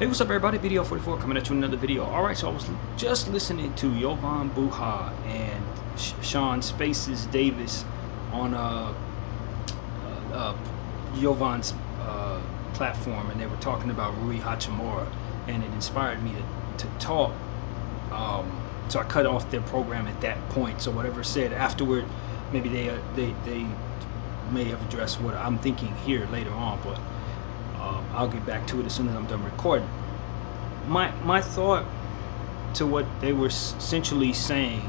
Hey, what's up, everybody? Video 44 coming at you with another video. All right, so I was just listening to Jovan Buha and Sean Spaces Davis on uh, Jovan's platform, and they were talking about Rui Hachimura, and it inspired me to talk. So I cut off their program at that point. So whatever said afterward, maybe they may have addressed what I'm thinking here later on, but I'll get back to it as soon as I'm done recording. My thought to what they were essentially saying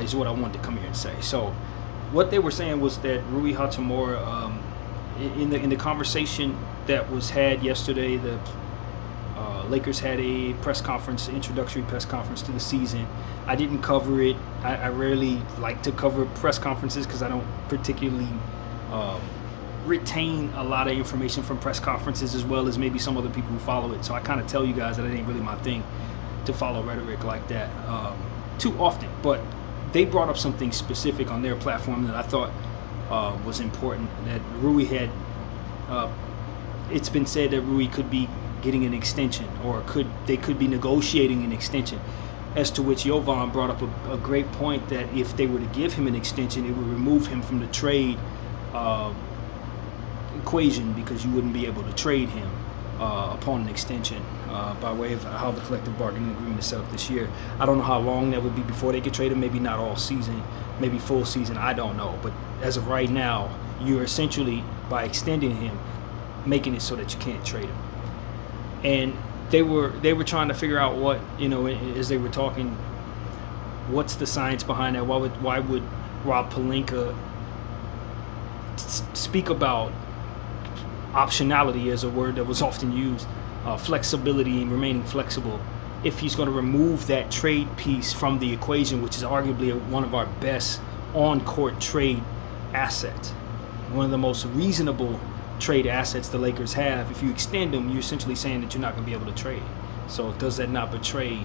is what I wanted to come here and say. So, what they were saying was that Rui Hachimura, in the conversation that was had yesterday, the Lakers had a press conference, introductory press conference to the season. I didn't cover it. I rarely like to cover press conferences because I don't particularly um, retain a lot of information from press conferences, as well as maybe some other people who follow it. So I kind of tell you guys that it ain't really my thing to follow rhetoric like that too often. But they brought up something specific on their platform that I thought was important. That Rui had. It's been said that Rui could be getting an extension, or they could be negotiating an extension. As to which Jovan brought up a great point, that if they were to give him an extension, it would remove him from the trade equation, because you wouldn't be able to trade him upon an extension by way of how the collective bargaining agreement is set up this year. I don't know how long that would be before they could trade him. Maybe not all season, maybe full season. I don't know. But as of right now, you're essentially, by extending him, making it so that you can't trade him. And they were trying to figure out what, as they were talking, what's the science behind that? Why would Rob Pelinka speak about optionality as a word that was often used, flexibility and remaining flexible, if he's going to remove that trade piece from the equation, which is arguably one of our best on-court trade assets, one of the most reasonable trade assets the Lakers have. If you extend them, you're essentially saying that you're not going to be able to trade. So does that not betray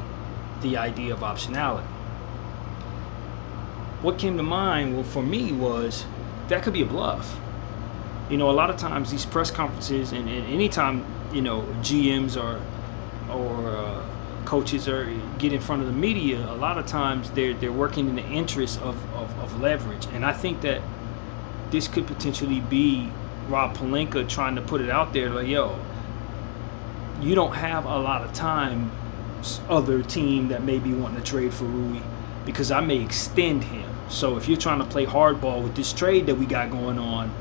the idea of optionality? What came to mind, for me, was that could be a bluff. A lot of times these press conferences, and anytime GMs or coaches get in front of the media, a lot of times they're working in the interest of leverage. And I think that this could potentially be Rob Pelinka trying to put it out there, like, yo, you don't have a lot of time, other team that may be wanting to trade for Rui, because I may extend him. So if you're trying to play hardball with this trade that we got going on,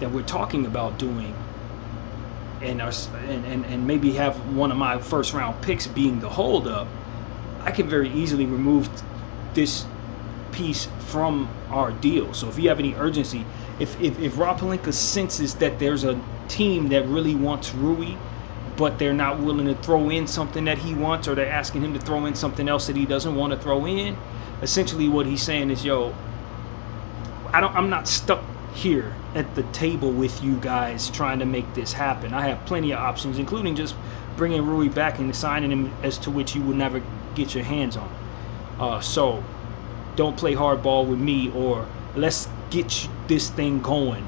that we're talking about doing, and maybe have one of my first round picks being the holdup, I can very easily remove this piece from our deal. So if you have any urgency, if Rob Pelinka senses that there's a team that really wants Rui, but they're not willing to throw in something that he wants, or they're asking him to throw in something else that he doesn't want to throw in, essentially what he's saying is, yo, I'm not stuck here at the table with you guys trying to make this happen. I have plenty of options, including just bringing Rui back and signing him, as to which you would never get your hands on. So don't play hardball with me, or let's get this thing going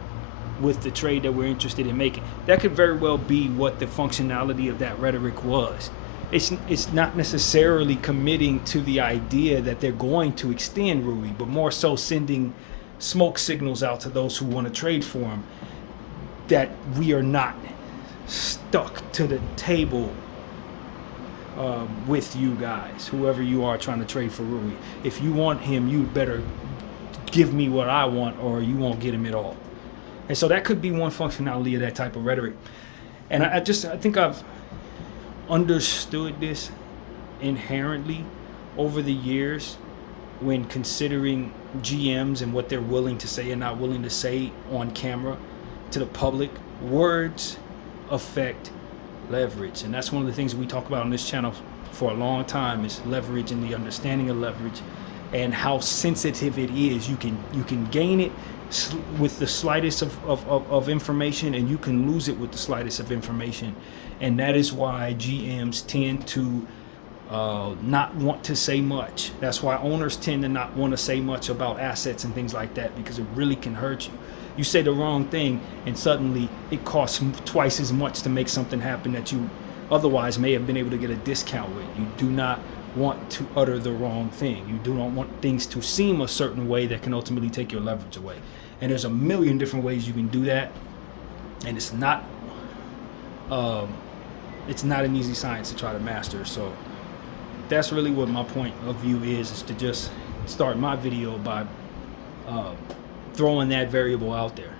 with the trade that we're interested in making. That could very well be what the functionality of that rhetoric was. It's not necessarily committing to the idea that they're going to extend Rui, but more so sending smoke signals out to those who want to trade for him, that we are not stuck to the table with you guys, whoever you are trying to trade for Rui. If you want him, you better give me what I want, or you won't get him at all. And so that could be one functionality of that type of rhetoric. And I think I've understood this inherently over the years, when considering GMs and what they're willing to say and not willing to say on camera to the public. Words affect leverage, and that's one of the things we talk about on this channel for a long time, is leverage and the understanding of leverage, and how sensitive it is. You can gain it with the slightest of information, and you can lose it with the slightest of information. And that is why GMs tend to not want to say much. That's why owners tend to not want to say much about assets and things like that, because it really can hurt you. You say the wrong thing, and suddenly it costs twice as much to make something happen that you otherwise may have been able to get a discount with. You do not want to utter the wrong thing. You do not want things to seem a certain way that can ultimately take your leverage away. And there's a million different ways you can do that, and it's not an easy science to try to master. So that's really what my point of view is to just start my video by throwing that variable out there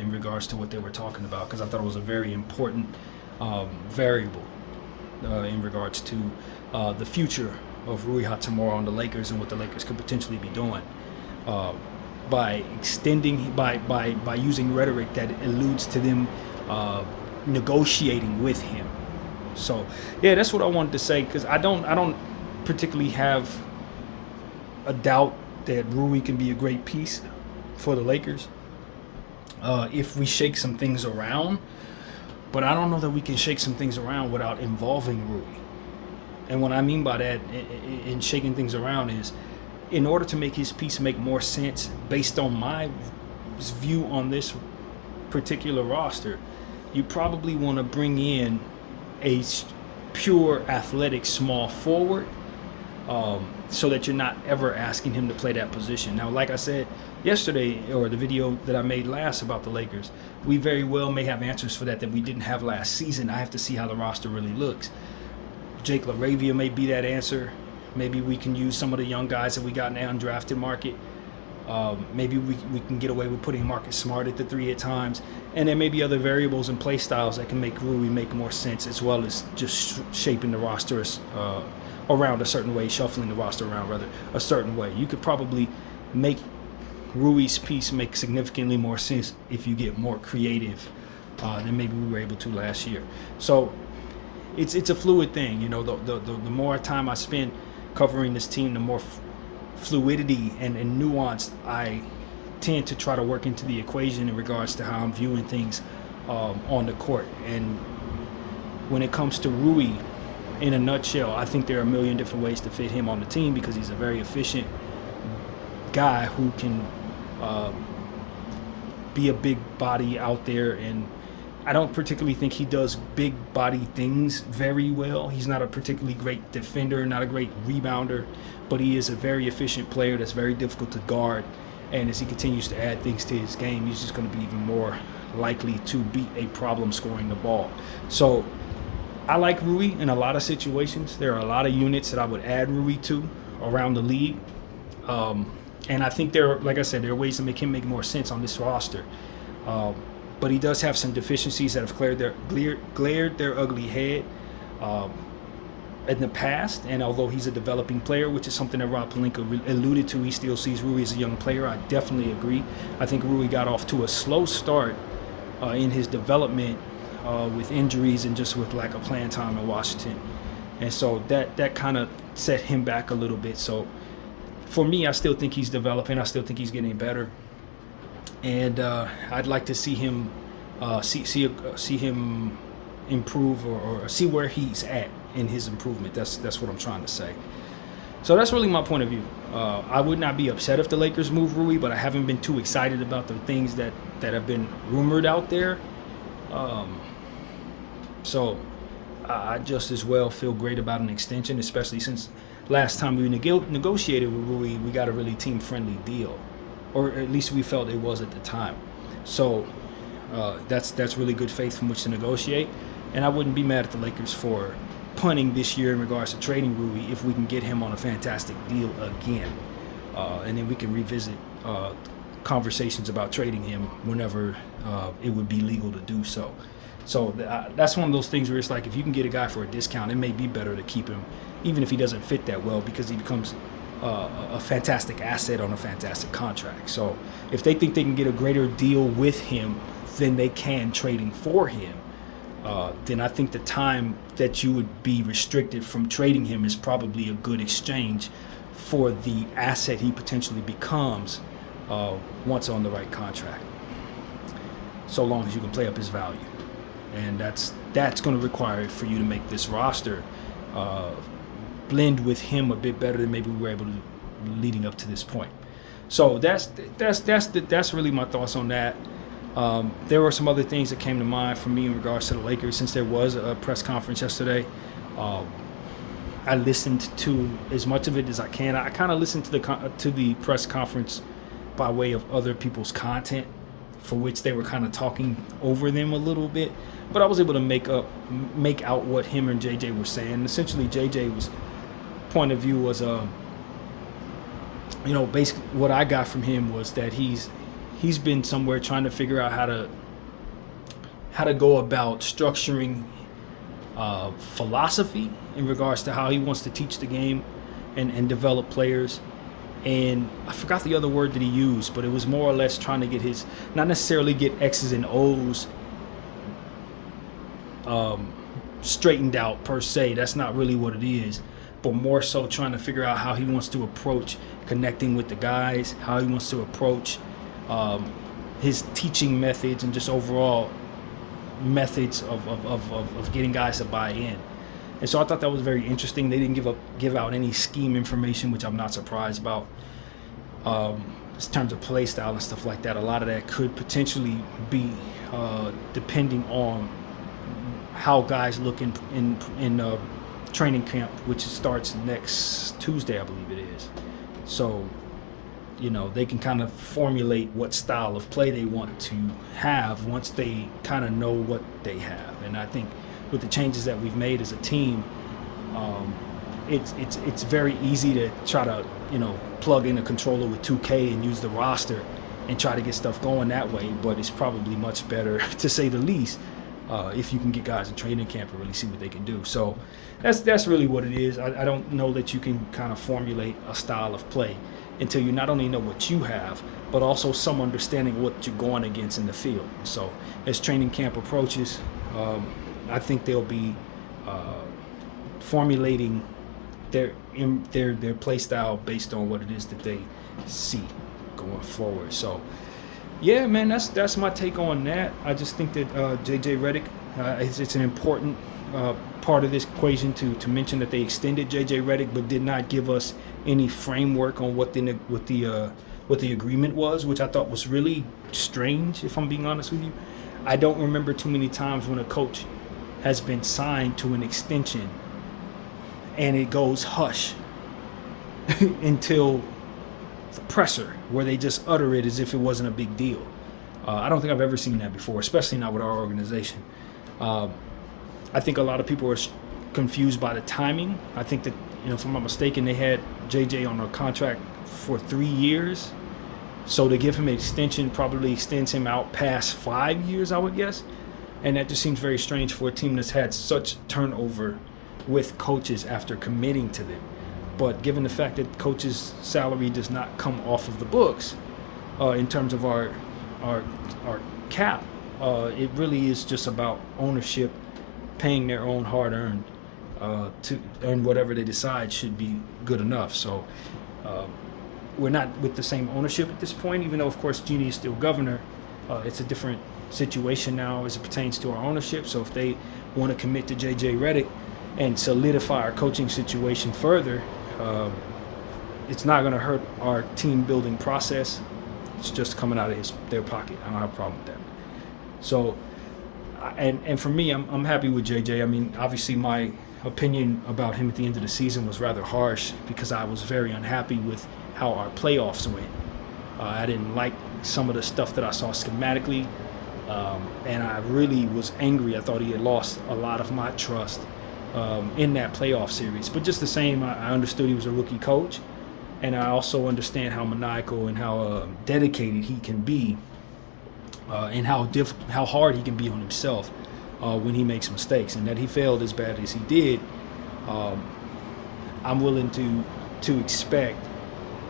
in regards to what they were talking about, because I thought it was a very important variable in regards to the future of Rui Hachimura on the Lakers and what the Lakers could potentially be doing by extending, by using rhetoric that alludes to them negotiating with him. So yeah, that's what I wanted to say, because I don't particularly have a doubt that Rui can be a great piece for the Lakers if we shake some things around, but I don't know that we can shake some things around without involving Rui. And what I mean by that in shaking things around is, in order to make his piece make more sense based on my view on this particular roster, you probably want to bring in a pure athletic small forward, so that you're not ever asking him to play that position. Now, like I said yesterday, or the video that I made last about the Lakers, we very well may have answers for that we didn't have last season. I have to see how the roster really looks. Jake LaRavia may be that answer. Maybe we can use some of the young guys that we got in the undrafted market. Maybe we can get away with putting Marcus Smart at the 3 at times. And there may be other variables and play styles that can make Rui make more sense, as well as just shaping the roster around a certain way, shuffling the roster around rather a certain way. You could probably make Rui's piece make significantly more sense if you get more creative than maybe we were able to last year. So it's a fluid thing, you know. The more time I spend covering this team, the more fluidity and nuance I tend to try to work into the equation in regards to how I'm viewing things on the court. And when it comes to Rui, in a nutshell, I think there are a million different ways to fit him on the team, because he's a very efficient guy who can be a big body out there. And I don't particularly think he does big body things very well. He's not a particularly great defender, not a great rebounder, but he is a very efficient player that's very difficult to guard. And as he continues to add things to his game, he's just going to be even more likely to be a problem scoring the ball. So I like Rui in a lot of situations. There are a lot of units that I would add Rui to around the league. And I think like I said, there are ways to make him make more sense on this roster. But he does have some deficiencies that have glared their ugly head in the past. And although he's a developing player, which is something that Rob Pelinka alluded to, he still sees Rui as a young player. I definitely agree. I think Rui got off to a slow start in his development with injuries and just with lack of playing time in Washington. And so that kind of set him back a little bit. So for me, I still think he's developing. I still think he's getting better. And I'd like to see him see him improve, or see where he's at in his improvement. That's what I'm trying to say. So that's really my point of view. I would not be upset if the Lakers move Rui, but I haven't been too excited about the things that have been rumored out there. So I just as well feel great about an extension, especially since last time we negotiated with Rui, we got a really team-friendly deal, or at least we felt it was at the time. So that's really good faith from which to negotiate, and I wouldn't be mad at the Lakers for punting this year in regards to trading Rui if we can get him on a fantastic deal again, and then we can revisit conversations about trading him whenever it would be legal to do so. So that's one of those things where it's like, if you can get a guy for a discount, it may be better to keep him, even if he doesn't fit that well, because he becomes a fantastic asset on a fantastic contract. So if they think they can get a greater deal with him than they can trading for him, then I think the time that you would be restricted from trading him is probably a good exchange for the asset he potentially becomes once on the right contract, so long as you can play up his value. And that's going to require for you to make this roster blend with him a bit better than maybe we were able to leading up to this point. So that's really my thoughts on that. There were some other things that came to mind for me in regards to the Lakers since there was a press conference yesterday. Um, I listened to as much of it as I can. I kind of listened to the press conference by way of other people's content, for which they were kind of talking over them a little bit. But I was able to make out what him and JJ were saying. Essentially, JJ's point of view was, basically what I got from him was that he's been somewhere trying to figure out how to go about structuring philosophy in regards to how he wants to teach the game and develop players. And I forgot the other word that he used, but it was more or less trying to get not necessarily get X's and O's straightened out per se. That's not really what it is, but more so trying to figure out how he wants to approach connecting with the guys, how he wants to approach his teaching methods and just overall methods of getting guys to buy in. And so I thought that was very interesting. They didn't give out any scheme information, which I'm not surprised about. In terms of play style and stuff like that, a lot of that could potentially be depending on how guys look in training camp, which starts next Tuesday, I believe it is. So, they can kind of formulate what style of play they want to have once they kind of know what they have. And I think with the changes that we've made as a team, it's very easy to try to plug in a controller with 2K and use the roster and try to get stuff going that way. But it's probably much better, to say the least, if you can get guys in training camp and really see what they can do. So that's really what it is. I don't know that you can kind of formulate a style of play until you not only know what you have, but also some understanding of what you're going against in the field. So as training camp approaches, I think they'll be formulating their play style based on what it is that they see going forward. So yeah, man, that's my take on that. I just think that JJ Redick, it's an important part of this equation to mention that they extended JJ Redick, but did not give us any framework on what the agreement was, which I thought was really strange, if I'm being honest with you. I don't remember too many times when a coach has been signed to an extension and it goes hush until the presser, where they just utter it as if it wasn't a big deal. I don't think I've ever seen that before, especially not with our organization. I think a lot of people are confused by the timing. I think that, if I'm not mistaken, they had JJ on a contract for 3 years. So to give him an extension probably extends him out past 5 years, I would guess. And that just seems very strange for a team that's had such turnover with coaches after committing to them. But given the fact that coaches' salary does not come off of the books in terms of our cap, it really is just about ownership paying their own hard-earned to earn whatever they decide should be good enough. So we're not with the same ownership at this point, even though, of course, Jeannie is still governor. It's a different situation now as it pertains to our ownership. So if they want to commit to JJ Redick and solidify our coaching situation further, it's not going to hurt our team building process. It's just coming out of their pocket. I don't have a problem with that. So, and for me, I'm happy with JJ. I mean, obviously my opinion about him at the end of the season was rather harsh because I was very unhappy with how our playoffs went. I didn't like some of the stuff that I saw schematically, and I really was angry. I thought he had lost a lot of my trust in that playoff series. But just the same, I understood he was a rookie coach, and I also understand how maniacal and how dedicated he can be, and how hard he can be on himself when he makes mistakes. And that he failed as bad as he did, I'm willing to expect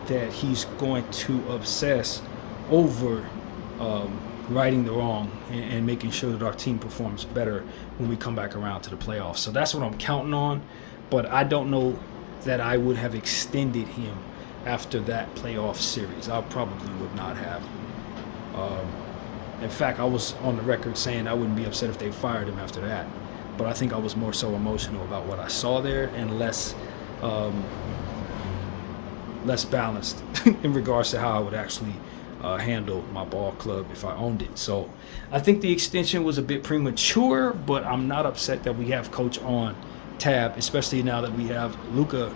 that he's going to obsess over righting the wrong and making sure that our team performs better when we come back around to the playoffs. So that's what I'm counting on, but I don't know that I would have extended him after that playoff series. I probably would not have. In fact, I was on the record saying I wouldn't be upset if they fired him after that, but I think I was more so emotional about what I saw there and less balanced in regards to how I would actually handle my ball club if I owned it. So I think the extension was a bit premature, but I'm not upset that we have Coach on tab, especially now that we have Luka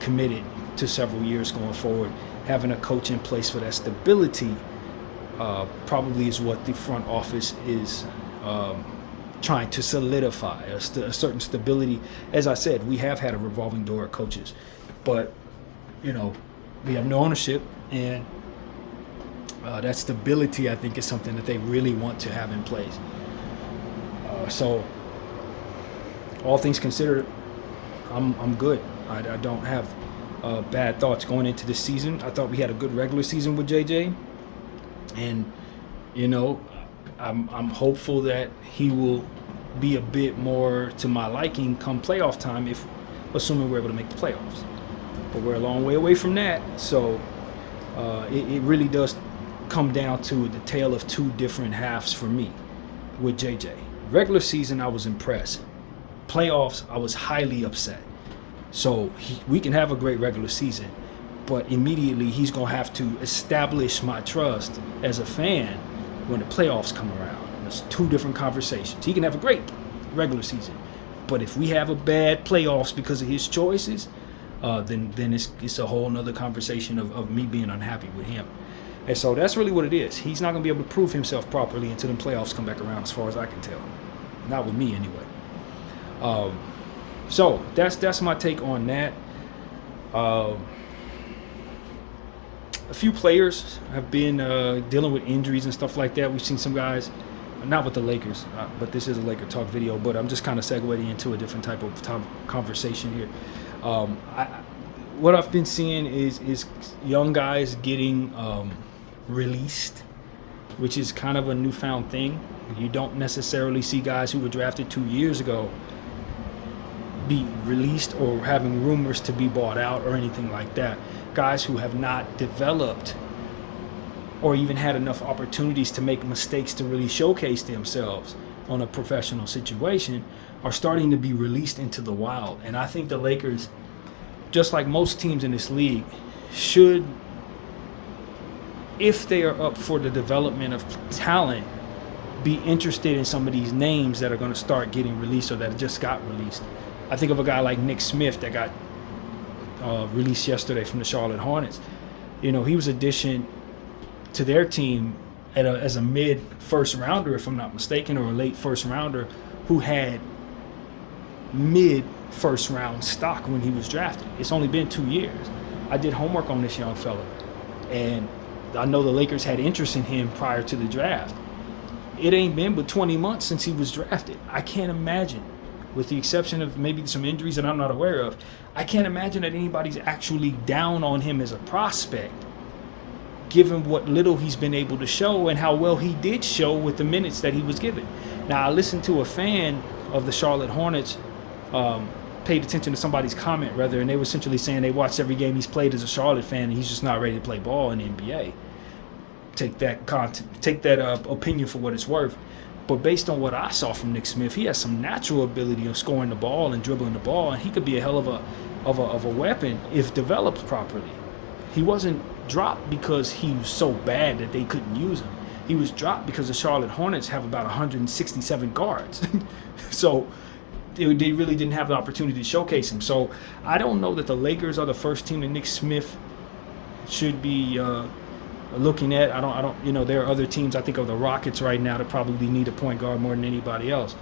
committed to several years going forward. Having a coach in place for that stability probably is what the front office is trying to solidify, a certain stability. As I said, we have had a revolving door of coaches, but we have no ownership, and that stability, I think, is something that they really want to have in place. So all things considered, I'm good. I don't have bad thoughts going into this season. I thought we had a good regular season with JJ, and I'm hopeful that he will be a bit more to my liking come playoff time, if assuming we're able to make the playoffs. But we're a long way away from that, so it really does come down to the tale of two different halves for me with JJ. Regular season, I was impressed. Playoffs, I was highly upset. So we can have a great regular season, but immediately he's going to have to establish my trust as a fan when the playoffs come around. There's two different conversations. He can have a great regular season, but if we have a bad playoffs because of his choices, then it's a whole nother conversation of me being unhappy with him. And so that's really what it is. He's not going to be able to prove himself properly until the playoffs come back around, as far as I can tell. Not with me, anyway. So that's my take on that. A few players have been dealing with injuries and stuff like that. We've seen some guys, not with the Lakers, but this is a Laker talk video, but I'm just kind of segueing into a different type of conversation here. What I've been seeing is young guys getting released, which is kind of a newfound thing. You don't necessarily see guys who were drafted 2 years ago be released or having rumors to be bought out or anything like that. Guys who have not developed or even had enough opportunities to make mistakes to really showcase themselves on a professional situation are starting to be released into the wild. And I think the Lakers, just like most teams in this league, should, if they are up for the development of talent, be interested in some of these names that are going to start getting released or that just got released. I think of a guy like Nick Smith that got released yesterday from the Charlotte Hornets. He was addition to their team as a mid first rounder, if I'm not mistaken, or a late first rounder who had mid first round stock when he was drafted. It's only been 2 years. I did homework on this young fella, and I know the Lakers had interest in him prior to the draft. It ain't been but 20 months since he was drafted. I can't imagine, with the exception of maybe some injuries that I'm not aware of, I can't imagine that anybody's actually down on him as a prospect, given what little he's been able to show and how well he did show with the minutes that he was given. Now, I listened to a fan of the Charlotte Hornets, paid attention to somebody's comment rather, and they were essentially saying they watched every game he's played as a Charlotte fan and he's just not ready to play ball in the NBA. Take that opinion for what it's worth. But based on what I saw from Nick Smith, he has some natural ability of scoring the ball and dribbling the ball, and he could be a hell of a weapon if developed properly. He wasn't dropped because he was so bad that they couldn't use him. He was dropped because the Charlotte Hornets have about 167 guards. So they really didn't have the opportunity to showcase him. So I don't know that the Lakers are the first team that Nick Smith should be looking at. I don't. There are other teams. I think of the Rockets right now that probably need a point guard more than anybody else,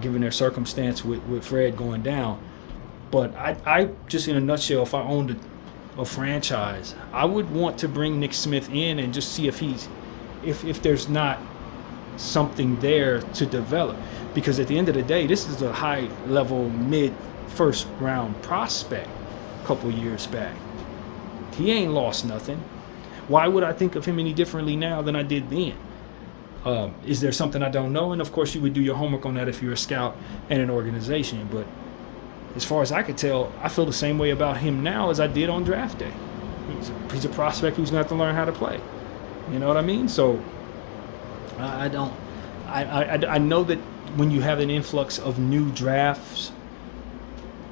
given their circumstance with Fred going down. But I just, in a nutshell, if I owned a franchise, I would want to bring Nick Smith in and just see if there's not something there to develop. Because at the end of the day, this is a high level mid first round prospect a couple years back. He ain't lost nothing. Why would I think of him any differently now than I did then? Is there something I don't know? And of course you would do your homework on that if you're a scout and an organization. But as far as I could tell, I feel the same way about him now as I did on draft day. He's a prospect who's going to have to learn how to play. You know what I mean? So I know that when you have an influx of new drafts,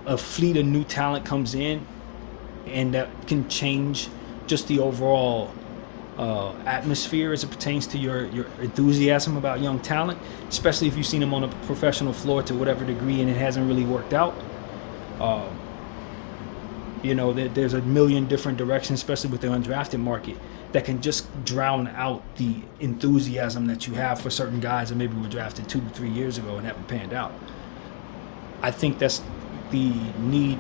a fleet of new talent comes in, and that can change just the overall atmosphere as it pertains to your enthusiasm about young talent, especially if you've seen them on a professional floor to whatever degree and it hasn't really worked out. Uh, there's a million different directions, especially with the undrafted market, that can just drown out the enthusiasm that you have for certain guys that maybe were drafted 2 to 3 years ago and haven't panned out. I think that's the need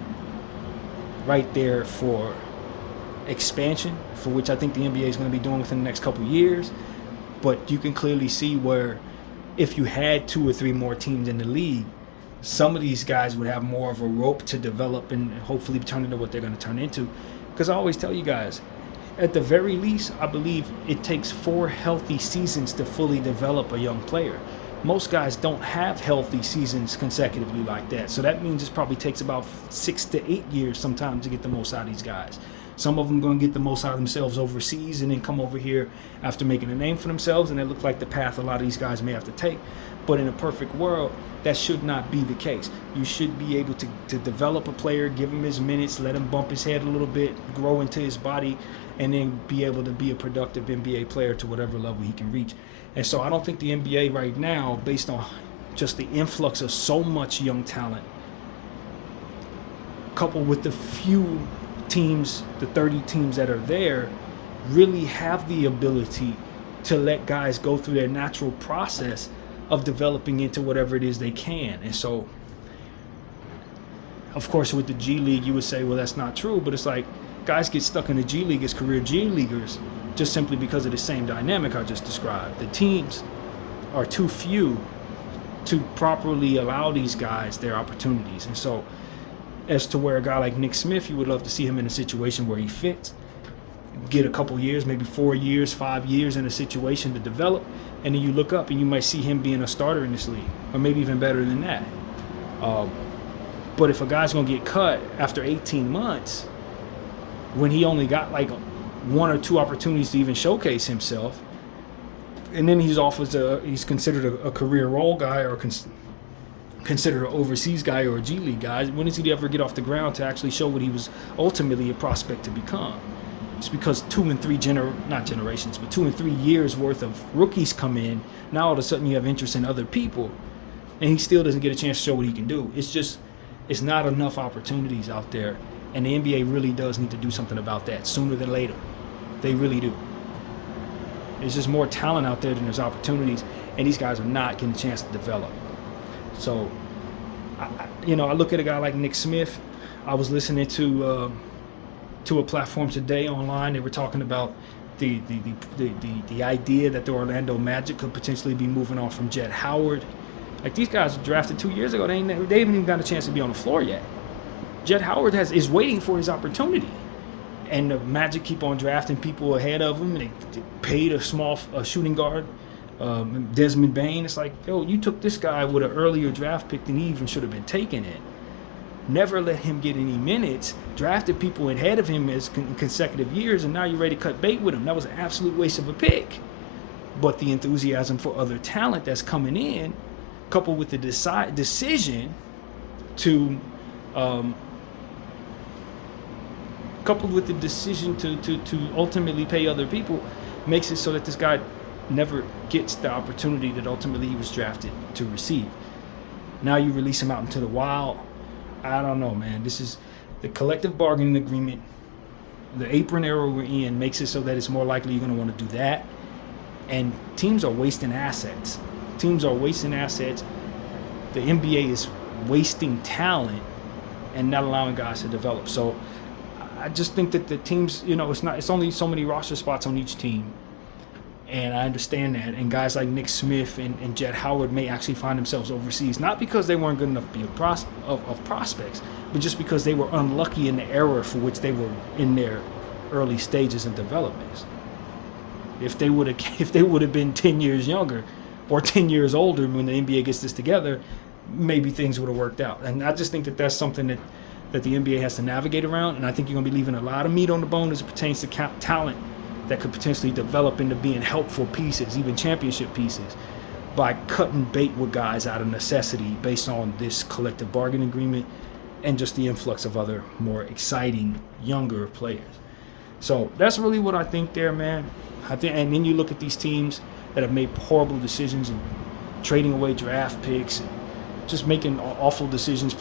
right there for expansion, for which I think the NBA is going to be doing within the next couple of years. But you can clearly see where if you had 2 or 3 more teams in the league, some of these guys would have more of a rope to develop and hopefully turn into what they're going to turn into. Because I always tell you guys, at the very least, I believe it takes 4 healthy seasons to fully develop a young player. Most guys don't have healthy seasons consecutively like that. So that means it probably takes about 6 to 8 years sometimes to get the most out of these guys. Some of them going to get the most out of themselves overseas and then come over here after making a name for themselves, and it looks like the path a lot of these guys may have to take. But in a perfect world, that should not be the case. You should be able to develop a player, give him his minutes, let him bump his head a little bit, grow into his body, and then be able to be a productive NBA player to whatever level he can reach. And so I don't think the NBA right now, based on just the influx of so much young talent, coupled with the few teams, the 30 teams that are there, really have the ability to let guys go through their natural process of developing into whatever it is they can. And so, of course, with the G League, you would say, well, that's not true. But it's like guys get stuck in the G League as career G Leaguers just simply because of the same dynamic I just described. The teams are too few to properly allow these guys their opportunities. And so, as to where a guy like Nick Smith, you would love to see him in a situation where he fits, get a couple years, maybe 4 years, 5 years in a situation to develop, and then you look up and you might see him being a starter in this league, or maybe even better than that. But if a guy's going to get cut after 18 months, when he only got like 1 or 2 opportunities to even showcase himself, and then he's off as he's considered a career role guy or considered an overseas guy or a G League guy, when does he ever get off the ground to actually show what he was ultimately a prospect to become? It's because 2 and 3 not generations, but 2 and 3 years worth of rookies come in. Now all of a sudden you have interest in other people, and he still doesn't get a chance to show what he can do. It's not enough opportunities out there, and the NBA really does need to do something about that sooner than later. They really do. There's just more talent out there than there's opportunities, and these guys are not getting a chance to develop. So, I look at a guy like Nick Smith. I was listening to a platform today online. They were talking about the idea that the Orlando Magic could potentially be moving on from Jett Howard. Like, these guys were drafted 2 years ago. They haven't even got a chance to be on the floor yet. Jett Howard is waiting for his opportunity. And the Magic keep on drafting people ahead of him. They paid a shooting guard, Desmond Bane. It's like, yo, you took this guy with an earlier draft pick than he even should have been taken in. Never let him get any minutes. Drafted people ahead of him as consecutive years, and now you're ready to cut bait with him. That was an absolute waste of a pick. But the enthusiasm for other talent that's coming in, coupled with the decision to ultimately pay other people, makes it so that this guy never gets the opportunity that ultimately he was drafted to receive. Now you release him out into the wild. I don't know, man. This is the collective bargaining agreement. The apron era we're in makes it so that it's more likely you're going to want to do that. And teams are wasting assets. The NBA is wasting talent and not allowing guys to develop. So I just think that the teams, it's only so many roster spots on each team. And I understand that. And guys like Nick Smith and Jett Howard may actually find themselves overseas, not because they weren't good enough to be of prospects, but just because they were unlucky in the era for which they were in their early stages of development. If they would have been 10 years younger or 10 years older when the NBA gets this together, maybe things would have worked out. And I just think that that's something that the NBA has to navigate around. And I think you're going to be leaving a lot of meat on the bone as it pertains to talent that could potentially develop into being helpful pieces, even championship pieces, by cutting bait with guys out of necessity based on this collective bargaining agreement and just the influx of other more exciting, younger players. So that's really what I think there, man. I think, and then you look at these teams that have made horrible decisions and trading away draft picks, and just making awful decisions,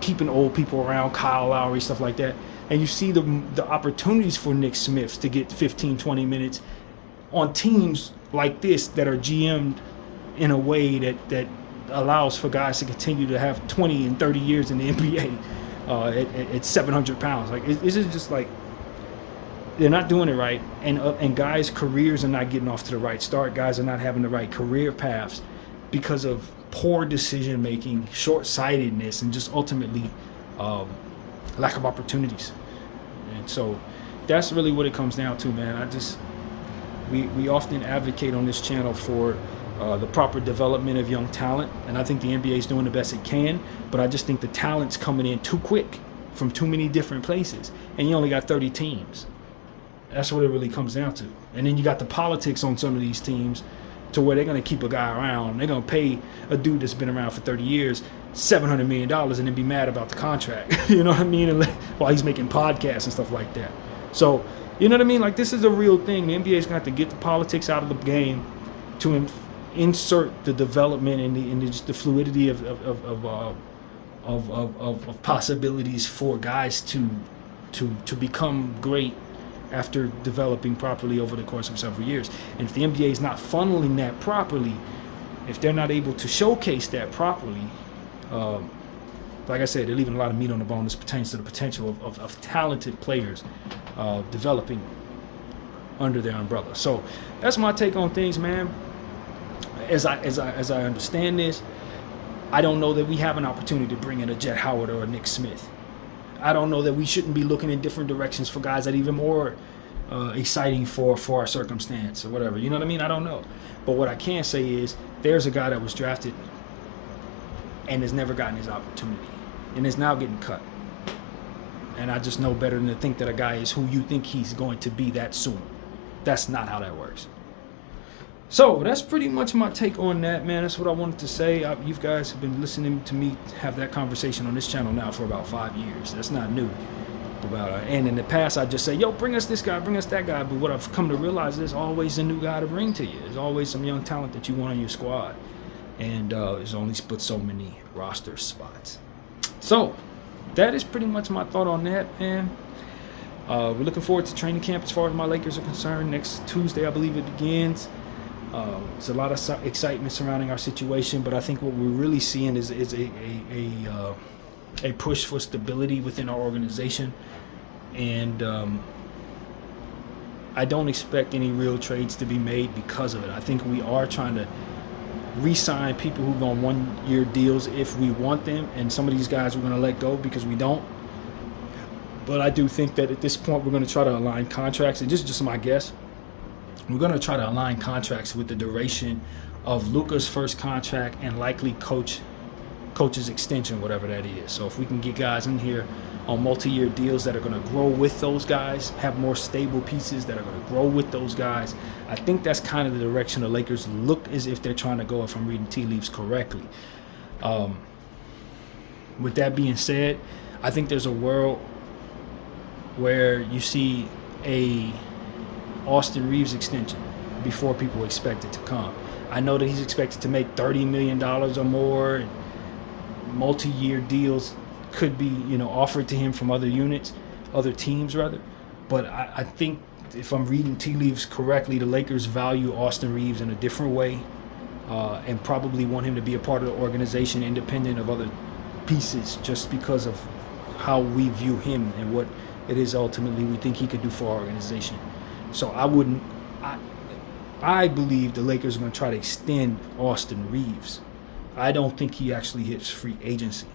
keeping old people around, Kyle Lowry, stuff like that. And you see the opportunities for Nick Smith to get 15, 20 minutes on teams like this that are GM'd in a way that allows for guys to continue to have 20 and 30 years in the NBA at 700 pounds. Like, this is just like, they're not doing it right, and guys' careers are not getting off to the right start. Guys are not having the right career paths because of poor decision making, short-sightedness, and just ultimately lack of opportunities. And so that's really what it comes down to, man. We often advocate on this channel for the proper development of young talent, and I think the NBA is doing the best it can, but I just think the talent's coming in too quick from too many different places, and you only got 30 teams. That's what it really comes down to. And then you got the politics on some of these teams to where they're going to keep a guy around. They're going to pay a dude that's been around for 30 years $700 million and then be mad about the contract. You know what I mean? While he's making podcasts and stuff like that. So, you know what I mean? Like, this is a real thing. The NBA is going to have to get the politics out of the game to insert the development and just the fluidity of possibilities for guys to become great after developing properly over the course of several years. And if the NBA is not funneling that properly, if they're not able to showcase that properly, like I said, they're leaving a lot of meat on the bone as pertains to the potential of talented players developing under their umbrella. So that's my take on things, man. As I understand this, I don't know that we have an opportunity to bring in a Jet Howard or a Nick Smith. I don't know that we shouldn't be looking in different directions for guys that are even more exciting for our circumstance or whatever. You know what I mean? I don't know. But what I can say is there's a guy that was drafted and has never gotten his opportunity and is now getting cut. And I just know better than to think that a guy is who you think he's going to be that soon. That's not how that works. So that's pretty much my take on that, man. That's what I wanted to say. You guys have been listening to me have that conversation on this channel now for about 5 years. That's not new. And in the past, I just say, yo, bring us this guy, bring us that guy. But what I've come to realize is there's always a new guy to bring to you. There's always some young talent that you want on your squad. And there's only but so many roster spots. So that is pretty much my thought on that, man. We're looking forward to training camp as far as my Lakers are concerned. Next Tuesday, I believe it begins. There's a lot of excitement surrounding our situation, but I think what we're really seeing is a push for stability within our organization, and I don't expect any real trades to be made because of it. I think we are trying to re-sign people who go on one-year deals if we want them, and some of these guys we're going to let go because we don't. But I do think that at this point we're going to try to align contracts, and this is just my guess. We're going to try to align contracts with the duration of Luka's first contract and likely coach's extension, whatever that is. So if we can get guys in here on multi-year deals that are going to grow with those guys, have more stable pieces that are going to grow with those guys, I think that's kind of the direction the Lakers look as if they're trying to go, if I'm reading tea leaves correctly. With that being said, I think there's a world where you see a Austin Reeves extension before people expect it to come. I know that he's expected to make $30 million or more, and multi-year deals could be, offered to him from other teams rather. But I think if I'm reading tea leaves correctly, the Lakers value Austin Reeves in a different way, and probably want him to be a part of the organization independent of other pieces, just because of how we view him and what it is ultimately we think he could do for our organization. So I believe the Lakers are going to try to extend Austin Reeves. I don't think he actually hits free agency.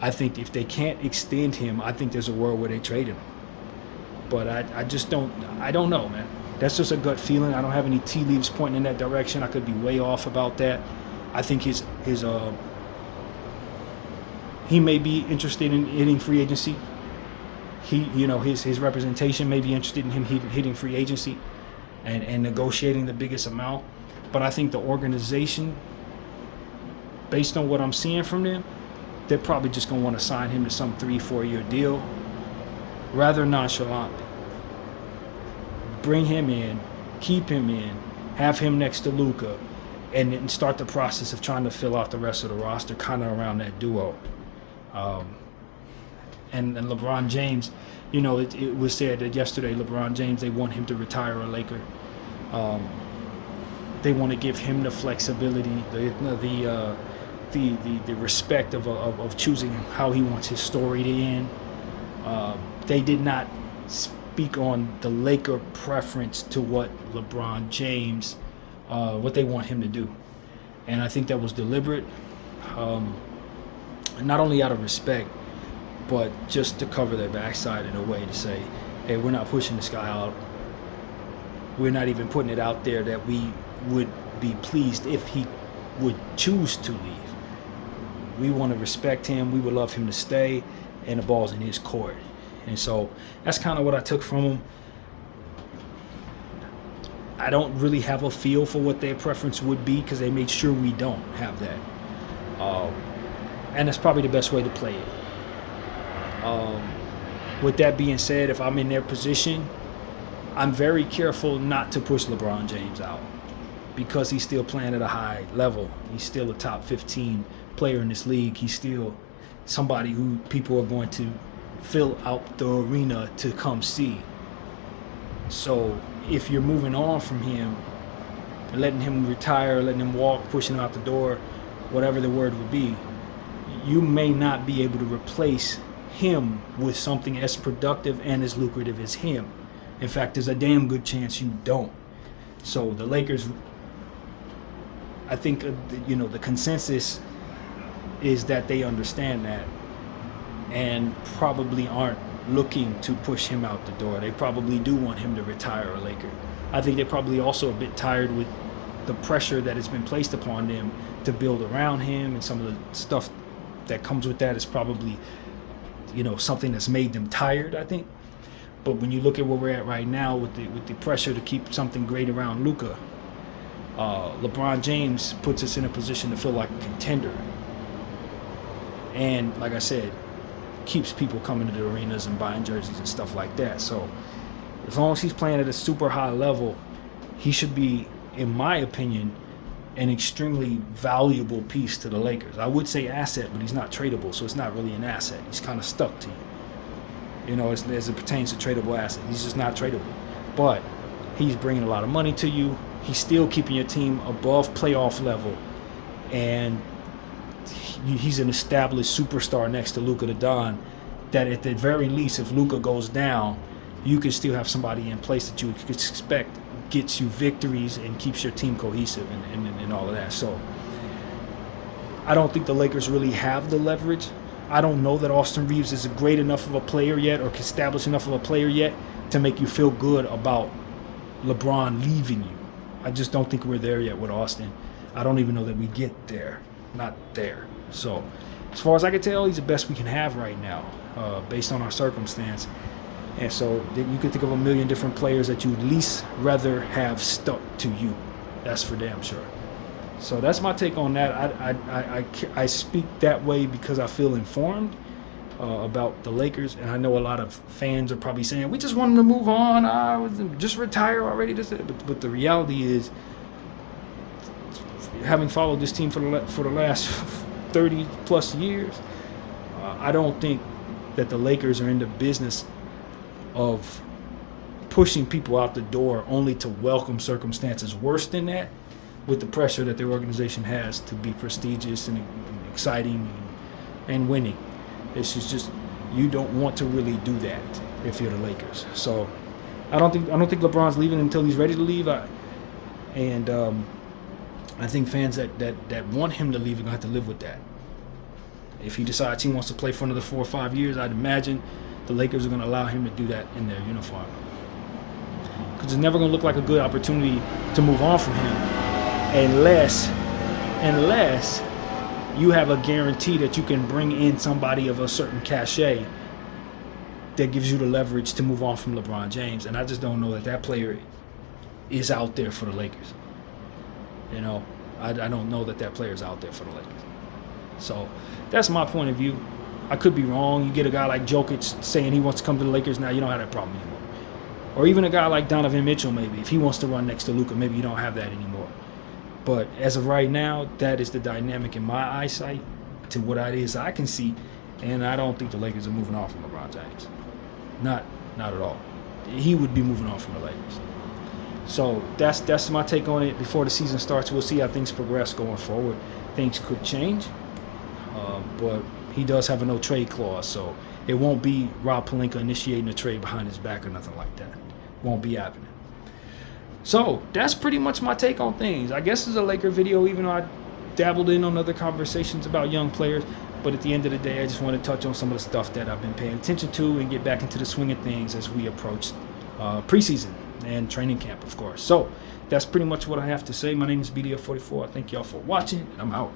I think if they can't extend him, I think there's a world where they trade him. But I just don't know, man. That's just a gut feeling. I don't have any tea leaves pointing in that direction. I could be way off about that. I think he may be interested in hitting free agency. His representation may be interested in him hitting free agency and negotiating the biggest amount. But I think the organization, based on what I'm seeing from them, they're probably just going to want to sign him to some 3-4 year deal rather nonchalantly. bring him in, keep him in, have him next to Luka, and then start the process of trying to fill out the rest of the roster kind of around that duo. And LeBron James, you know, it was said that yesterday LeBron James, they want him to retire a Laker. They want to give him the flexibility, the respect of choosing how he wants his story to end. They did not speak on the Laker preference to what LeBron James, what they want him to do. And I think that was deliberate, not only out of respect, but just to cover their backside in a way to say, hey, we're not pushing this guy out. We're not even putting it out there that we would be pleased if he would choose to leave. We want to respect him. We would love him to stay, and the ball's in his court. And so that's kind of what I took from him. I don't really have a feel for what their preference would be because they made sure we don't have that. And that's probably the best way to play it. With that being said, if I'm in their position, I'm very careful not to push LeBron James out because he's still playing at a high level. He's still a top 15 player in this league. He's still somebody who people are going to fill out the arena to come see. So if you're moving on from him, letting him retire, letting him walk, pushing him out the door, whatever the word would be, you may not be able to replace him with something as productive and as lucrative as him. In fact, there's a damn good chance you don't. So the Lakers, I think, the consensus is that they understand that and probably aren't looking to push him out the door. They probably do want him to retire a Laker. I think they're probably also a bit tired with the pressure that has been placed upon them to build around him, and some of the stuff that comes with that is probably, something that's made them tired, I think. But when you look at where we're at right now with the pressure to keep something great around Luka, LeBron James puts us in a position to feel like a contender. And like I said, keeps people coming to the arenas and buying jerseys and stuff like that. So as long as he's playing at a super high level, he should be, in my opinion, an extremely valuable piece to the Lakers. I would say asset, but he's not tradable, so it's not really an asset. He's kind of stuck to you. As it pertains to tradable asset, he's just not tradable. But he's bringing a lot of money to you. He's still keeping your team above playoff level, and he's an established superstar next to Luka the Don. That at the very least, if Luka goes down, you can still have somebody in place that you could expect gets you victories and keeps your team cohesive and all of that. So I don't think the Lakers really have the leverage. I don't know that Austin Reeves is a great enough of a player yet, or established enough of a player yet, to make you feel good about LeBron leaving you. I just don't think we're there yet with Austin. I don't even know that we get there. Not there. So as far as I can tell, he's the best we can have right now, based on our circumstance. And so you could think of a million different players that you'd least rather have stuck to you. That's for damn sure. So that's my take on that. I speak that way because I feel informed about the Lakers, and I know a lot of fans are probably saying, we just want them to move on, just retire already. But the reality is, having followed this team for the last 30 plus years, I don't think that the Lakers are in the business of pushing people out the door only to welcome circumstances worse than that, with the pressure that their organization has to be prestigious and exciting and winning. It's just you don't want to really do that if you're the Lakers. So I don't think LeBron's leaving until he's ready to leave. I think fans that want him to leave are going to have to live with that. If he decides he wants to play for another 4 or 5 years, I'd imagine the Lakers are going to allow him to do that in their uniform. Because it's never going to look like a good opportunity to move on from him unless you have a guarantee that you can bring in somebody of a certain cachet that gives you the leverage to move on from LeBron James. And I just don't know that player is out there for the Lakers. I don't know that player is out there for the Lakers. So that's my point of view. I could be wrong. You get a guy like Jokic saying he wants to come to the Lakers now, you don't have that problem Or even a guy like Donovan Mitchell, maybe, if he wants to run next to Luka, maybe you don't have that anymore. But as of right now, that is the dynamic in my eyesight to what it is I can see, and I don't think the Lakers are moving off from LeBron James. Not at all. He would be moving on from the Lakers. So that's my take on it. Before the season starts, we'll see how things progress going forward. Things could change, but he does have a no trade clause, so it won't be Rob Pelinka initiating a trade behind his back or nothing like that. Won't be happening. So that's pretty much my take on things. I guess it's a Laker video, even though I dabbled in on other conversations about young players. But at the end of the day, I just want to touch on some of the stuff that I've been paying attention to and get back into the swing of things as we approach preseason and training camp, of course. So that's pretty much what I have to say. My name is BDF44. I thank y'all for watching, and I'm out.